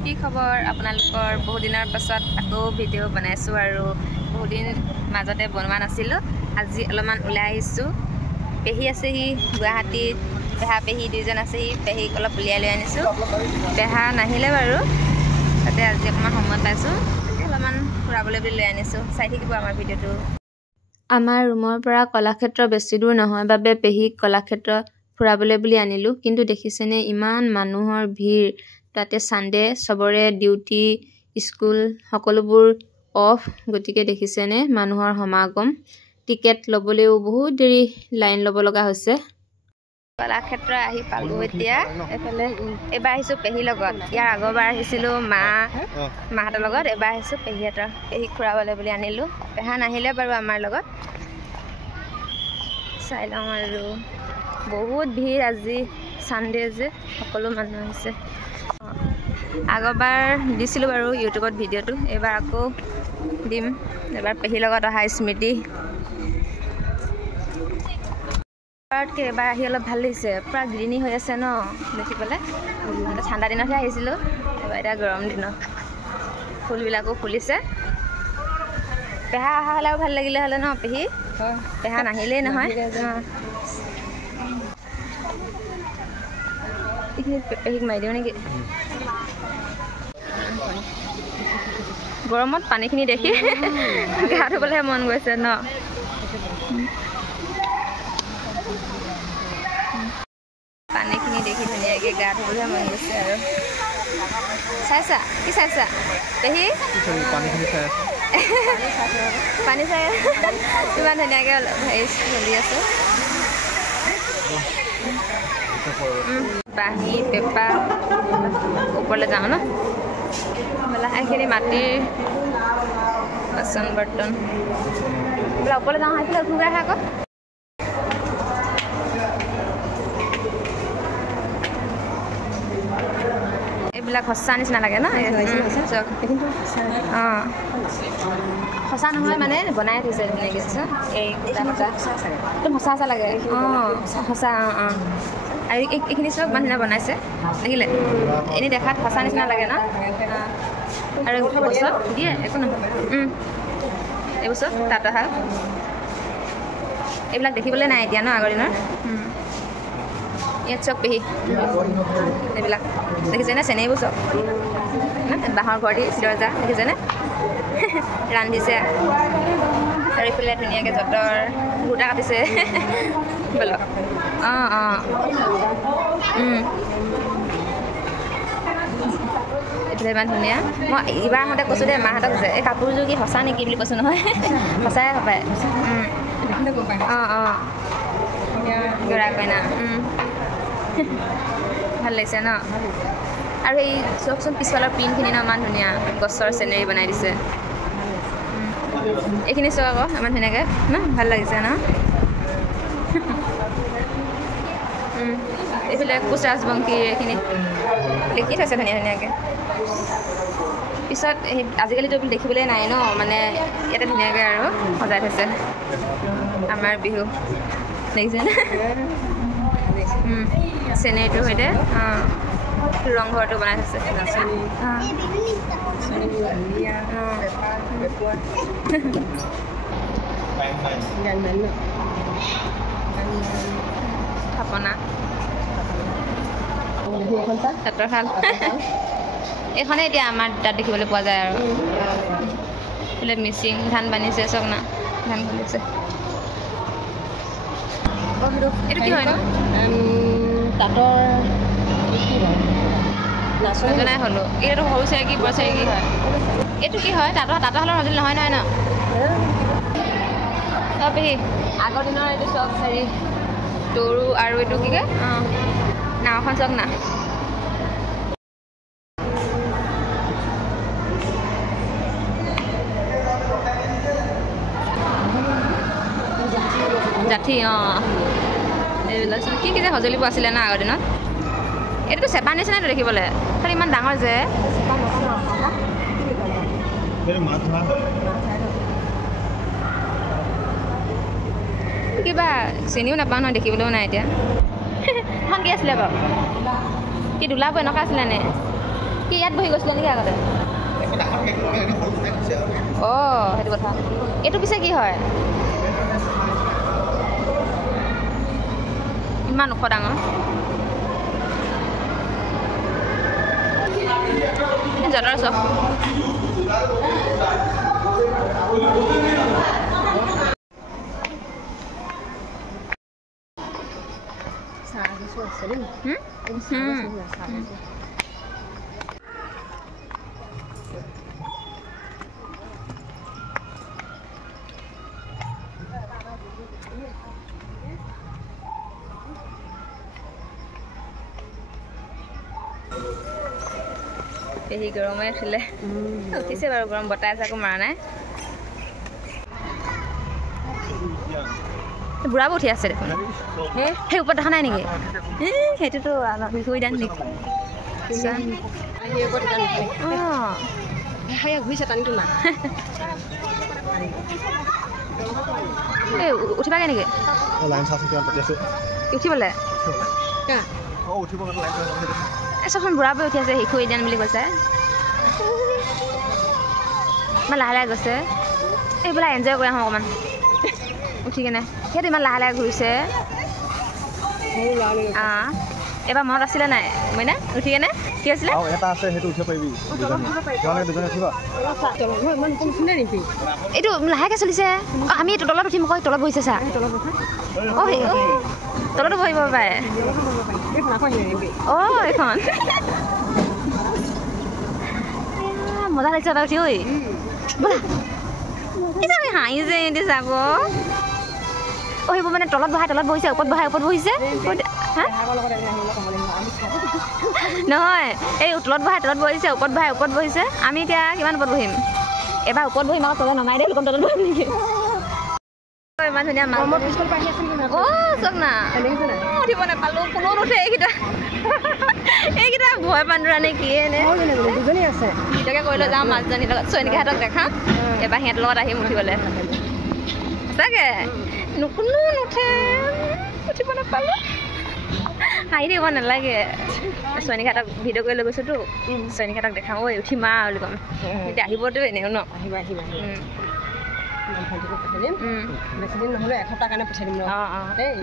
কি খবৰ আপোনালোকৰ বহুত দিনৰ পাছত আকৌ ভিডিঅ' বনাইছোঁ আৰু বহুত দিন মাজতে বনোৱা নাছিলোঁ আজি অলপমান ওলাই আহিছোঁ পেহী আছেহি গুৱাহাটীত পেহা পেহী দুইজন আছেহি পেহীক অলপ উলিয়াই লৈ আনিছোঁ পেহা নাহিলে বাৰু তাতে আজি অকণমান সময় পাইছোঁ অলপমান ফুৰাবলৈ বুলি লৈ আনিছোঁ চাই থাকিব আমাৰ ভিডিঅ'টো আমাৰ ৰুমৰ পৰা কলাক্ষেত্ৰ বেছি দূৰ নহয় বাবে পেহীক কলাক্ষেত্ৰ ফুৰাবলৈ বুলি আনিলোঁ কিন্তু দেখিছেনে ইমান মানুহৰ ভিৰ তাতে সানডে সবৰে ডিউটি স্কুল সকলোবোৰ অফ গতিকে দেখিছেনে মানুহৰ সমাগম টিকেট ল'বলৈও বহুত দেৰি লাইন ল'ব লগা হৈছে কলাক্ষেত্ৰ আহি পালোঁ এতিয়া এফালে এবাৰ আহিছোঁ পেহীৰ লগত ইয়াৰ আগৰবাৰ আহিছিলোঁ মাহঁতৰ লগত এবাৰ আহিছোঁ পেহীক ফুৰাবলৈ বুলি আনিলোঁ পেহা নাহিলে বাৰু আমাৰ লগত চাই লওঁ আৰু বহুত ভিৰ আজি সানডে যে সকলো মানুহ আহিছে আগৰবাৰ দিছিলোঁ বাৰু ইউটিউবত ভিডিঅ'টো এইবাৰ আকৌ দিম এবাৰ পেহীৰ লগত অহা স্মৃতি এবাৰ আহি অলপ ভাল লাগিছে পুৰা গ্ৰীণি হৈ আছে ন দেখিবলৈ ঠাণ্ডা দিনতহে আহিছিলোঁ এবাৰ এতিয়া গৰম দিনত ফুলবিলাকো ফুলিছে পেহা অহা হ'লেও ভাল লাগিলে হ'লে ন পেহী পেহা নাহিলেই নহয় পেহীক মাৰি দিওঁ নেকি গৰমত পানীখিনি দেখি গা ধুবলৈহে মন গৈছে ন পানীখিনি দেখি ধুনীয়াকৈ গা ধুবলৈহে মন গৈছে আৰু চাইছা কি চাইছা পেহী পানী চাই ইমান ধুনীয়াকৈ হেৰি চলি আছে বাঁহী পেঁপা ওপৰলৈ যাওঁ ন বোলা এইখিনি মাটিৰ বাচন বৰ্তন বোলা ওপৰলৈ যাওঁ সেইফালে ঘূৰাই আহে আকৌ এইবিলাক সঁচা নিচিনা লাগে ন অঁ সঁচা নহয় মানে বনাই থৈছে ধুনীয়াকৈ এই একদম সঁচা সঁচা লাগে অঁ সঁচা অঁ অঁ আৰু এইখিনি চব মানুহে বনাইছে দেখিলে এনেই দেখাত সঁচা নিচিনা লাগে ন আৰু বছৰ দিয়ে একো নহয় এইবছৰ তাত অহা এইবিলাক দেখিবলৈ নাই এতিয়া ন আগৰ দিনৰ ইয়াত চব পেহী এইবিলাক দেখিছেনে চেনেইবোৰ চব বাঁহৰ ঘৰ দি দৰ্জা দেখিছেনে ৰান্ধিছে আৰু এইফালে ধুনীয়াকৈ যঁতৰ সূতা কাটিছে বোলো অঁ অঁ এইফালে ইমান ধুনীয়া মই এইবাৰ আহোঁতে কৈছোঁ দেই মাহঁতক যে এই কাপোৰযোৰ কি সঁচা নেকি বুলি কৈছোঁ নহয় সঁচাই হপায় অঁ অঁ দৰা কইনা ভাল লাগিছে ন আৰু এই চবচোন পিছফালৰ পিনখিনি ন ইমান ধুনীয়া গছৰ চিনেৰি বনাই দিছে এইখিনি চোৱা আকৌ ইমান ধুনীয়াকৈ ন ভাল লাগিছে ন এইফালে কোচ ৰাজবংশী এইখিনি লিখি থৈছে ধুনীয়া ধুনীয়াকৈ পিছত সেই আজিকালিতো দেখিবলৈ নাই ন মানে ইয়াতে ধুনীয়াকৈ আৰু সজাই থৈছে আমাৰ বিহু দেখিছেনে চেনেৰীটোৰ সৈতে অঁ ৰংঘৰটো বনাই থৈছে থাপনা তাঁতৰশাল এইখনে এতিয়া আমাৰ তাত দেখিবলৈ পোৱা যায় আৰু বোলে মিচিং ধান বান্ধিছে চব না ধান খুন্দিছে এইটো কি হয় ন তাঁতৰ নজনাই হ'লো এইটো সৰু চেৰেকী বৰ চেৰেকী হয় এইটো কি হয় তাঁতৰশালৰ মাজুলী নহয় নহয় ন অঁ পেহী আগৰ দিনৰ এইটো চব হেৰি তৰু আৰু এইটো কি কয় অঁ নাওখন চব না জাঠি অঁ এইবিলাক কি কি যে সঁজুলিবোৰ আছিলে ন আগৰ দিনত এইটোতো চেপা নিচিনাইতো দেখিবলৈ খালি ইমান ডাঙৰ যে কিবা চিনিও নাপাওঁ নহয় দেখিবলৈও নাই এতিয়া এখন কি আছিলে বাৰু কি দোলাবোৰ এনেকুৱা আছিলে নে কি ইয়াত বহি গৈছিলে নেকি আগতে অঁ সেইটো কথা এইটো পিছে কি হয় ইমান ওখ ডাঙৰ যঁতৰ চব পেহী গৰমে উঠিলে উঠিছে বাৰু গৰম বতাহ চাকো মৰা নাই বুঢ়াবোৰ উঠি আছে দেখোন সেই ওপৰত দেখা নাই নেকি সেইটোতো ঘূৰি দান নেকি ঘূৰিছে টানিটো না এই উঠিবাগে নেকি উঠিবলৈ চবচোন বুঢ়াবোৰে উঠি আছে শিশু উদ্যান বুলি কৈছে ইমান লাহে লাহে গৈছে এইবিলাক এনজয় কৰি আহোঁ অকণমান উঠি কেনে সেইটো ইমান লাহে লাহে ঘূৰিছে এবাৰ মনত আছিলে নাই মইনা উঠি কেনে কি আছিলে এইটো লাহেকৈ চলিছে আমি এইটো তলত উঠিম কৈ তলত বহিছে চা তলতো বহিব পাৰে অঁ এইখন মজা লাগিছে তই উঠি ঐ ব'লা এই হাঁহিছে এনে চাব অঁ সেইবোৰ মানে তলত বহিছে ওপৰত বহিছে নহয় এই তলত বহিছে ওপৰত বহিছে আমি এতিয়া কিমান ওপৰত বহিম এবাৰ ওপৰত বহিম আকৌ তলত নমাই দেই তলত বহিম নেকি ইমান ধুনীয়া মাছ অঁ চব না উঠিব নাপালোঁ কোনো নুঠে এইকেইটা ভয় পান্দুৰা নে কি এনে দুজনী আছে সিহঁতকে কৈ লৈ যাওঁ মাছজনীৰ লগত চয়নিকাহঁতক দেখাম এবাৰ সিহঁতৰ লগত আহিম উঠিবলৈ সঁচাকৈ কোনো নুঠে উঠিব নাপালোঁ হাঁহি দিব নালাগে চয়নিকাহঁতক ভিডিঅ' কৰি লৈ গৈছোঁতো চয়নিকাহঁতক দেখাম ঐ উঠিমা বুলি ক'ম এতিয়া আহিবতো এনেও ন আহিবা বেছিদিন নহ'লে এসপ্তাহ কাৰণে পঠাই দিম দেই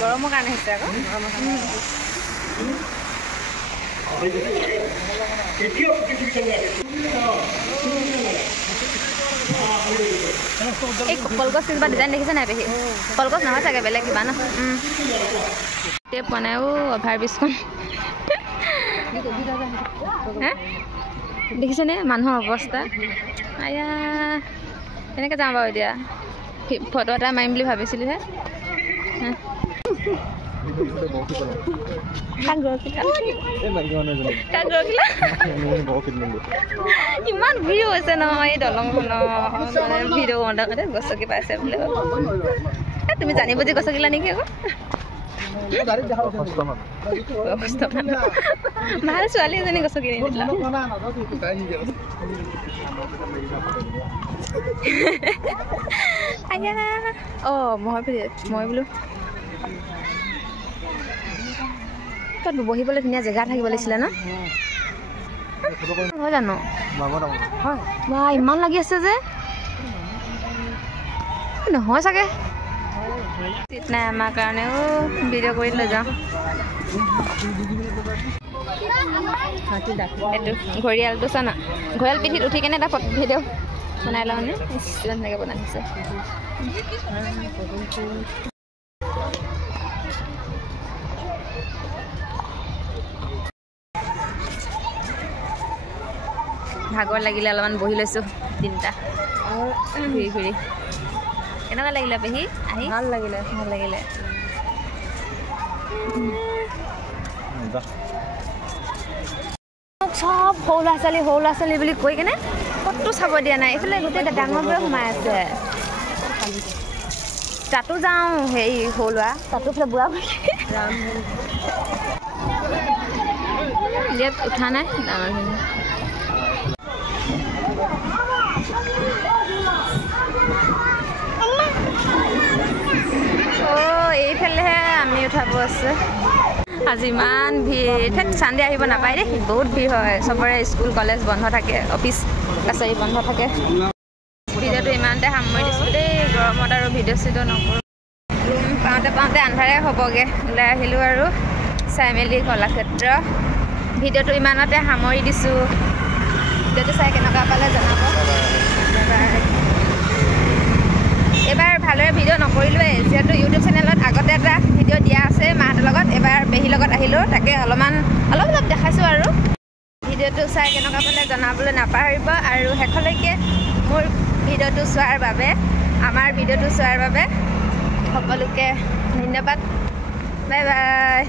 গৰমৰ কাৰণে হৈছে আকৌ এই কলগছ কিবা ডিজাইন দেখিছে নাই পেহী কলগছ নহয় চাগে বেলেগ কিবা ন এতিয়া পোৱা নাই অভাৰ ব্ৰিজখন দেখিছেনে মানুহৰ অৱস্থা আয়া কেনেকৈ যাওঁ বাৰু এতিয়া ফটো এটা মাৰিম বুলি ভাবিছিলোঁহে ইমান ভিৰ হৈছে নহয় এই দলংখনৰ ভিডিঅ' বন্ধতে গছকি পাইছে বোলে তুমি জানি বুজি গছকিলা নেকি আকৌ ভাল ছোৱালী এজনী গছকি নিদিলা অঁ মই বোলো তাত বহিবলৈ ধুনীয়া জেগা থাকিব লাগিছিলে ন হয় জানো বা ইমান লাগি আছে যে নহয় চাগে চিট নাই আমাৰ কাৰণেও ভিডিঅ' কৰি লৈ যাওঁ এইটো ঘৰিয়ালটো চা না ঘৰিয়াল পিঠিত উঠি কেনে এটা ভিডিঅ' বনাই লওঁ নে ইমান ধুনীয়াকৈ বনাই দিছে ভাগৰ লাগিলে অলপমান বহি লৈছোঁ তিনিটা ঘূৰি কেনেকুৱা লাগিলে পেহী আহি ভাল লাগিলে চব সৰু ল'ৰা ছোৱালী বুলি কৈ কেনে ক'তো চাব দিয়া নাই এইফালে গোটেই ডাঙৰবোৰে সোমাই আছে তাতো যাওঁ হেৰি সৰু ল'ৰা তাতো ফালে বুঢ়া ইয়াত উঠা নাই ডাঙৰখিনি এইফালেহে আমি উঠাব আছে আজি ইমান ভিৰ ঠেক চানডে আহিব নাপায় দেই বহুত ভিৰ হয় চবৰে স্কুল কলেজ বন্ধ থাকে অফিচ কাছাৰী বন্ধ থাকে ভিডিঅ'টো ইমানতে সামৰি দিছোঁ দেই গৰমত আৰু ভিডিঅ' চিডিঅ' নকৰোঁ ৰুম পাওঁতে আন্ধাৰে হ'বগৈ ওলাই আহিলোঁ আৰু চাই মেলি কলাক্ষেত্ৰ ভিডিঅ'টো ইমানতে সামৰি দিছোঁ ভিডিঅ'টো চাই কেনেকুৱা পালে জনাব এবাৰ ভালদৰে ভিডিঅ' নকৰিলোৱে যিহেতু ইউটিউব চেনেলত আগতে এটা ভিডিঅ' দিয়া আছে মাহঁতৰ লগত এবাৰ পেহীৰ লগত আহিলোঁ তাকে অলপ দেখাইছোঁ আৰু ভিডিঅ'টো চাই কেনেকুৱা পালে জনাবলৈ নাপাহৰিব আৰু শেষলৈকে মোৰ ভিডিঅ'টো চোৱাৰ বাবে আমাৰ ভিডিঅ'টো চোৱাৰ বাবে সকলোকে ধন্যবাদ বাই বাই